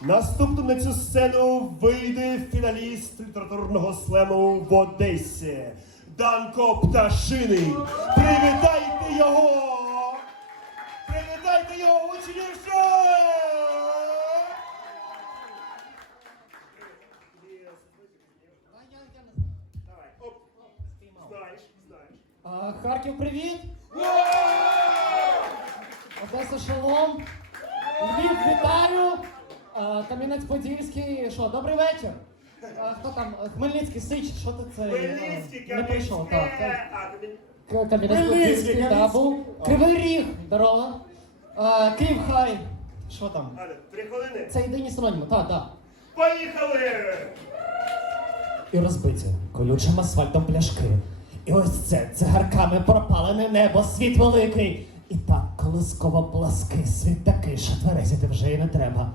Наступним на цю сцену вийде фіналіст літературного слему в Одесі. Данко Пташиний. Привітайте його! Привітайте його! Давай, оп. Знаєш, знаєш. А, Харків, привіт! Одеса Шалом! Львів, вітаю! Кам'янець-Подільський, що, добрий вечір? А, хто там? Хмельницький, Сич, що ти це? Хмельницький, Не прийшов, так. так. Кам'янець-Подільський, Хмельницький, да, був. Кривий Ріг, здорово. А, Київ Хай, що там? Три хвилини. Це єдині синоніми, так, так. Поїхали! І розбиті колючим асфальтом пляшки. І ось це цигарками пропалене небо, світ великий. І так колисково плаский світ такий, що тверезити вже і не треба.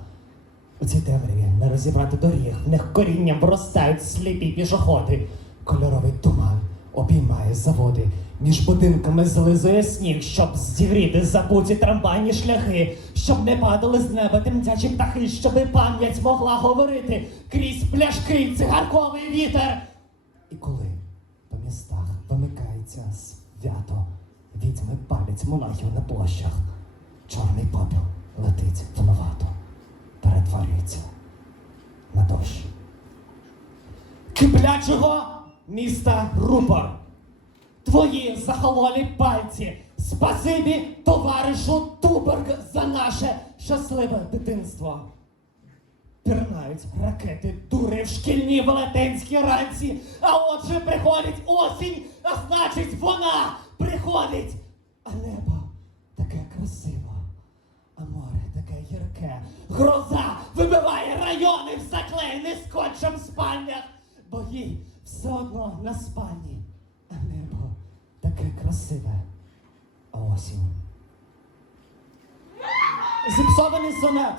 У цій темряві не розібрати доріг, в них корінням вростають сліпі пішоходи. Кольоровий туман обіймає заводи, між будинками злизує сніг, щоб зігріти забуті трамвайні шляхи, щоб не падали з неба тремтячі птахи, щоби пам'ять могла говорити. Крізь пляшки цигарковий вітер. І коли по містах вимикається свято, відьми палять монахів на площах, чорний попіл летить Киплячого міста Рупор. Твої захололі пальці. Спасибі, товаришу Туберг, за наше щасливе дитинство. Пірнають ракети дури в шкільні велетенські ранці. А отже приходить осінь, а значить вона приходить. А небо таке красиве, а море таке гірке. Гроза вибиває райони їй все одно на спальні. А небо таке красиве. А осінь. Зіпсований сонет.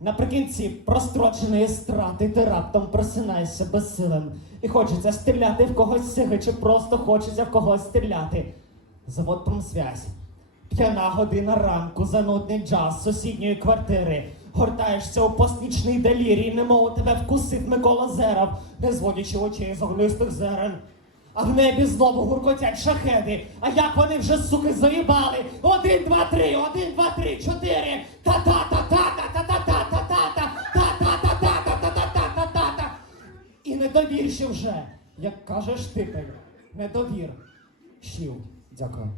Наприкінці простроченої страти ти раптом просинаєшся безсилим. І хочеться стріляти в когось сиги, чи просто хочеться в когось стріляти. Завод промсвязь. П'яна година ранку, занудний джаз з сусідньої квартири. Гортаєшся у постнічний делірій, немов тебе вкусив Микола Зеров, не зводячи очей з оглистих зерен. А в небі знову гуркотять шахеди. А як вони вже, суки, заїбали? Один, два, три, один, два, три, чотири. Та-та-та-та-та-та-та-та-та-та-та, та-та-та-та-та-та-та-та-та. І недовірші вже, як кажеш ти, недовір. Щів. Дякую.